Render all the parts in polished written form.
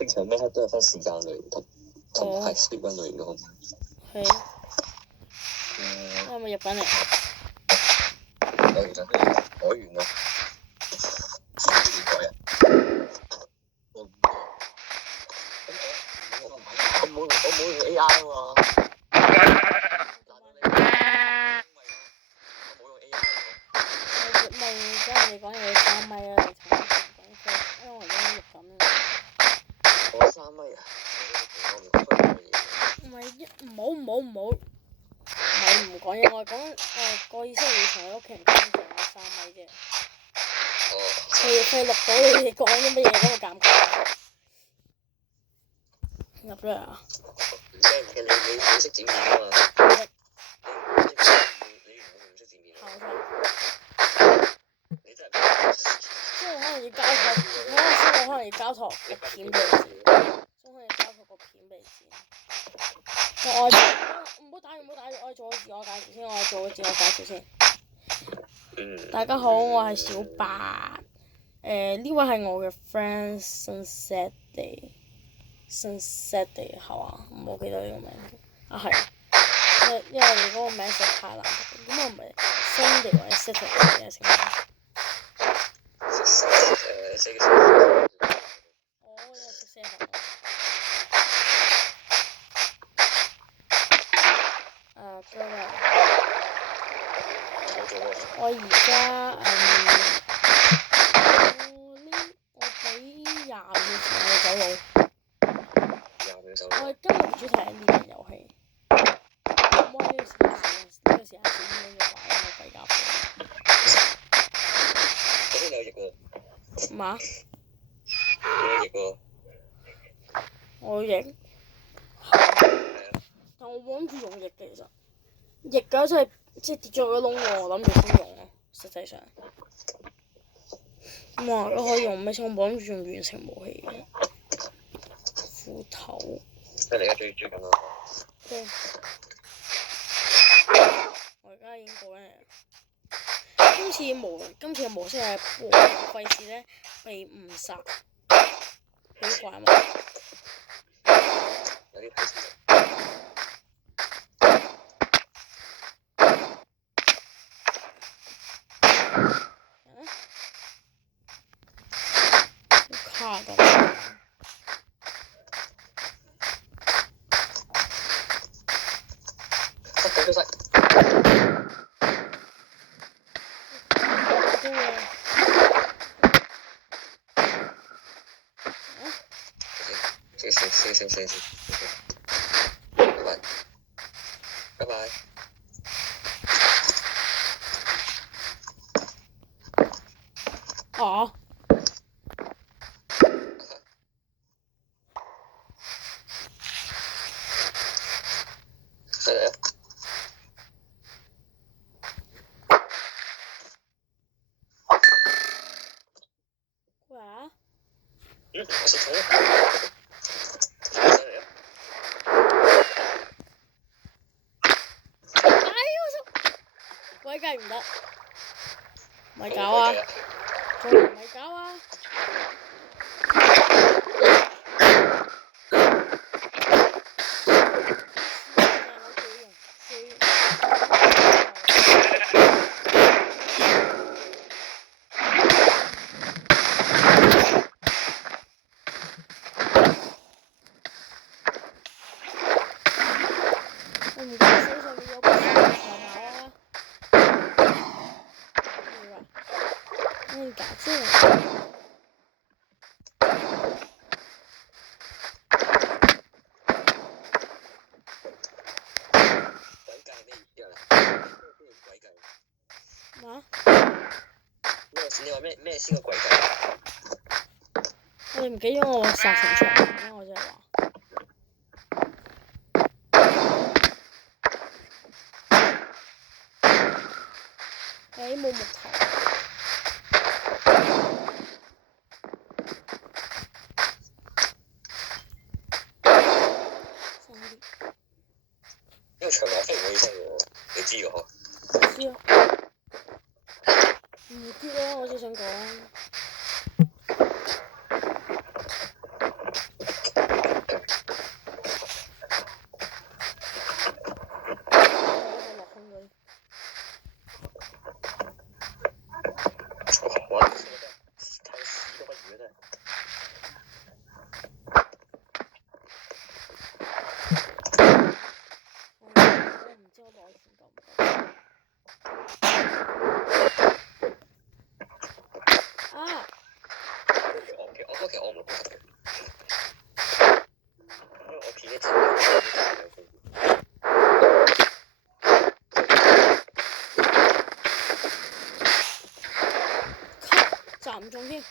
正常咩都有分時間類同埋 speed run 類嘅。係。係咪入緊嚟？我其實改完啦。幾個人？我冇用 AI 啊嘛。咪跟人哋講嘢3米啊！你睇因為我而家錄緊啊。我3米啊！唔係唔好，唔講嘢，我講個意思係你同你屋企人講就係3米啫。佢錄到你講啲乜嘢嗰個尷尬。入咗嚟啊！你識剪片啊嘛？你唔識剪片。你真係即係可能要交託，我可能要交託個片俾你剪，可能要交託個片俾你剪。我唔好打住，我做個自我介紹先，大家好，我係小白。呢位係我嘅 friend Sunset Day 係嘛？唔好記得呢個名啊，係。因為你嗰個名實在太難讀，咁我唔係 Sunday 或者 Saturday 嘅姓名。我有識寫法。各位，我而家我俾20秒前我走佬。我哋今日主題係獵人遊戲。可唔可以呢個時間剪呢個話咧？我鬼夾嘅。嗰邊有翼喎。嘛？有翼喎。我翼？但我冇諗住用翼嘅，其實翼嘅即係跌咗個窿喎，我諗住先用咯。實際上，哇！都可以用咩先？我冇諗住用遠程武器嘅斧頭。即係你而家追緊啦。對。我而家已經過緊嚟。今次嘅模式係費事咧被誤殺，好怪嘛。有啲費事。卡緊。塞。先。拜拜。哦。係啊。哇！我識睇。鬼計唔得，咪搞啊！仲咪搞啊！我唔該手上面有個小跑啊！假啫。鬼計係咩意思啊？鬼計。嘛？你話咩先個鬼計？我哋唔記得我殺成場咩？我真係話。冇木頭。呢個長話飛唔起身喎，你知㗎嗬？知啊。唔知啦，我只想講。就安唔落去。因為我片一次兩分。炸唔中添。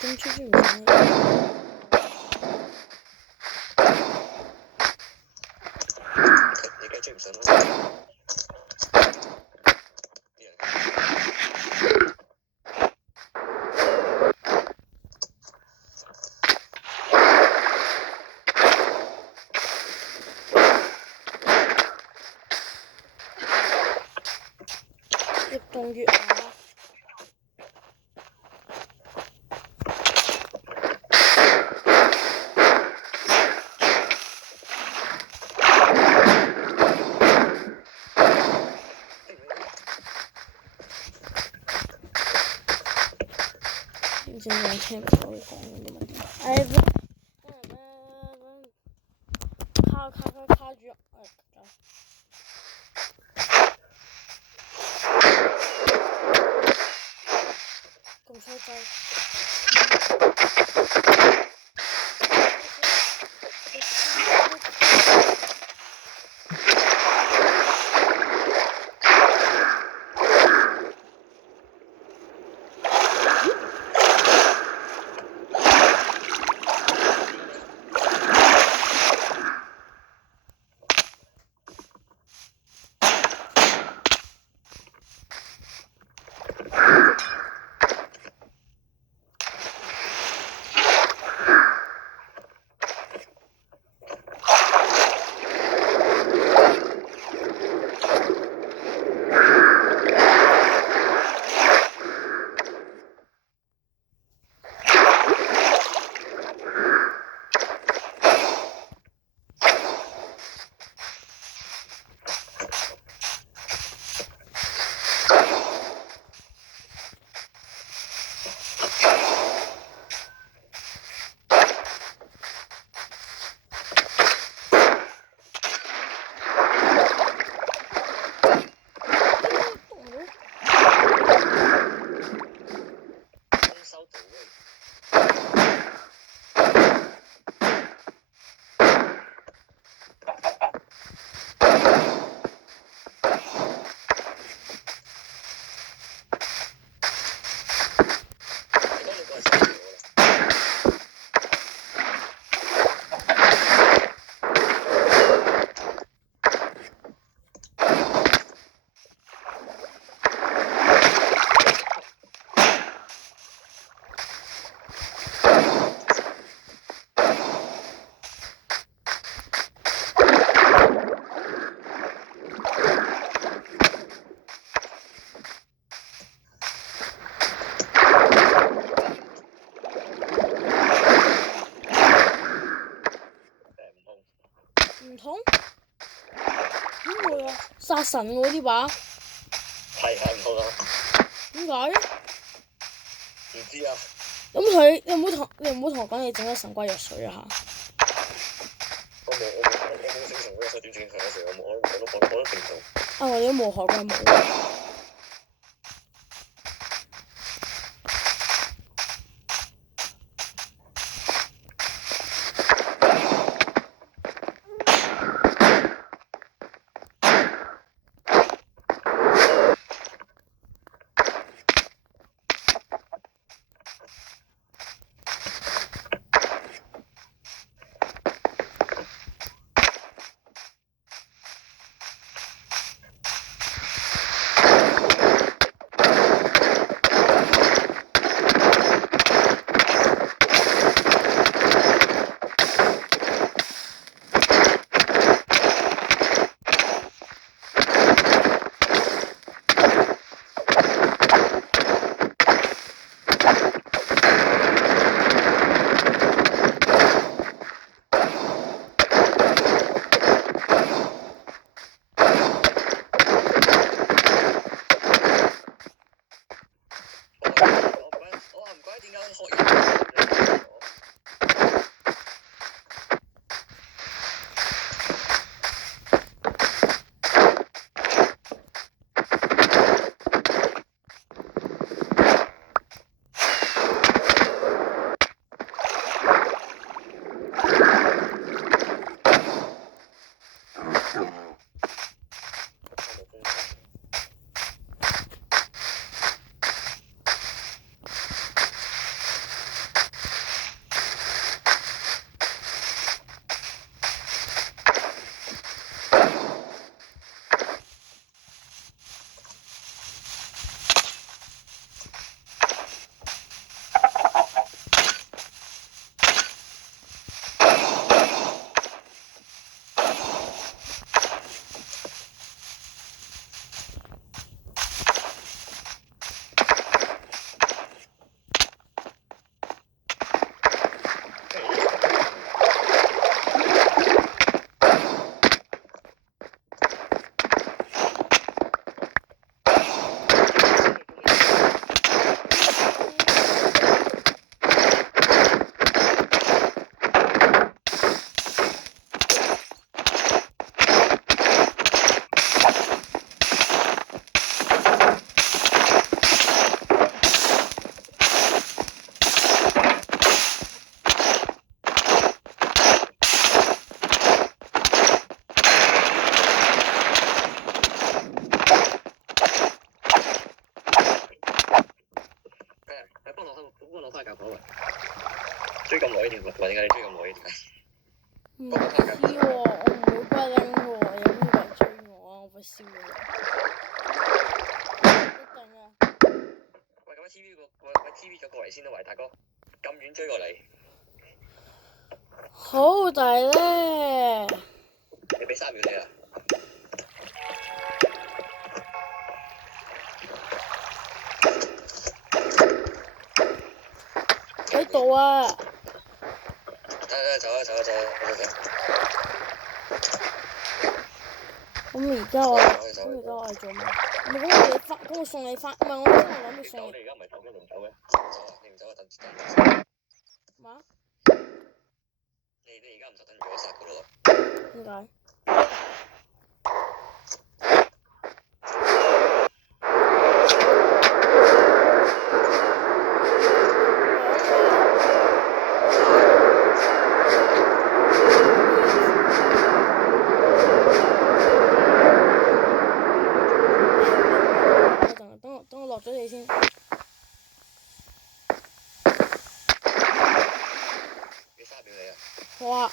點出唔上？你梗係追唔上啦！越凍越下。點知我聽唔到你講緊啲乜嘢？卡住，咁衰仔。係啊，殺神喎呢把。係啊，唔好啦。點解？唔知啊。你唔好同我講你整咗神龜藥水啊嚇！我冇整神龜藥水，點整神龜藥水？我都整唔到。啊，我哋都冇學過冇。追咁耐呢段，或者點解你追咁耐呢段？唔知喎，我唔會歸零喎，有邊個人追我啊？我會燒你！一定啊！喂，咁樣 TV 咗過嚟先啦，維大哥，咁遠追過嚟。好大咧！你俾3秒你啊！喺度啊！走啊！咁而家我係做咩？咁我送你翻，唔係我真係諗住送你。你而家唔係走咩？你唔走嘅？你唔走啊？等。嘛？你而家唔走，等住我殺佢咯。點解？等我落咗你先。俾3秒你啊！好啊。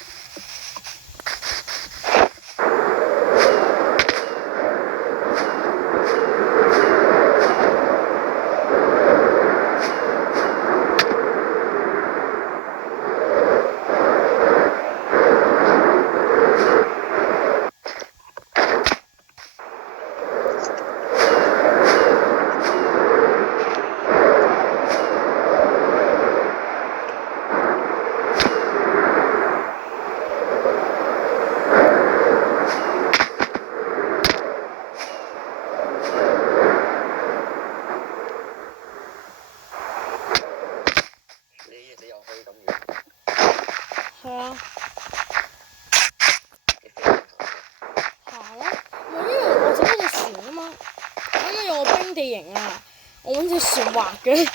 地形啊！我揾隻船滑嘅，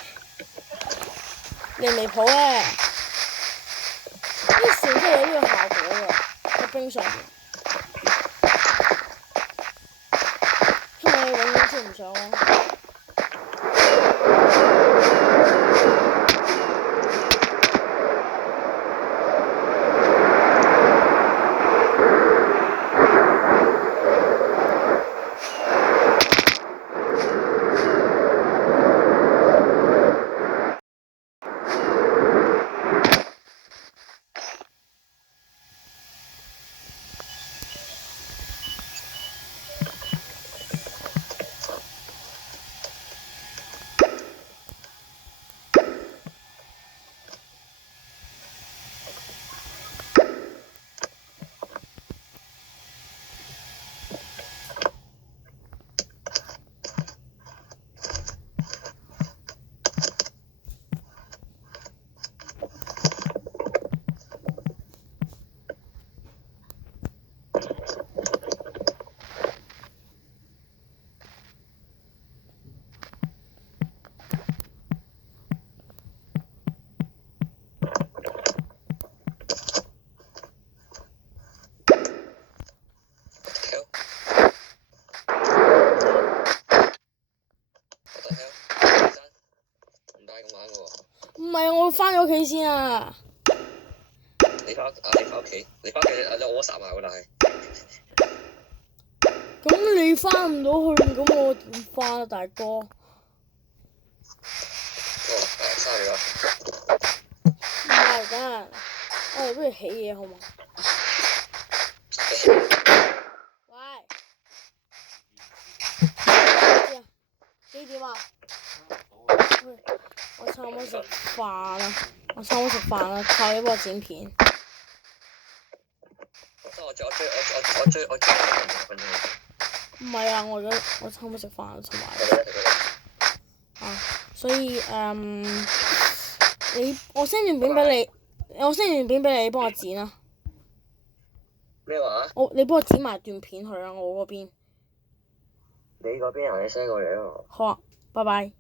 離唔離譜咧？啲船真係有呢個效果㗎，喺冰上邊。因為永遠追唔上咯。唔係，我翻咗屋企先啊！你翻屋企，你我殺埋喎，但係。咁你翻唔到去，咁我點翻啊，大哥？哦，嘥你啦！唔係㗎，我哋不如起嘢好嘛？喂，幾點啊？我差唔多食飯啦，靠你幫我剪片。我追2分鐘。唔係啊，我差唔多食飯啦，同埋所以我 send 段片俾你，你幫我剪啊。咩話？你幫我剪埋段片去啊，我嗰邊。你嗰邊啊？你 send 過嚟啊？好啊，拜拜。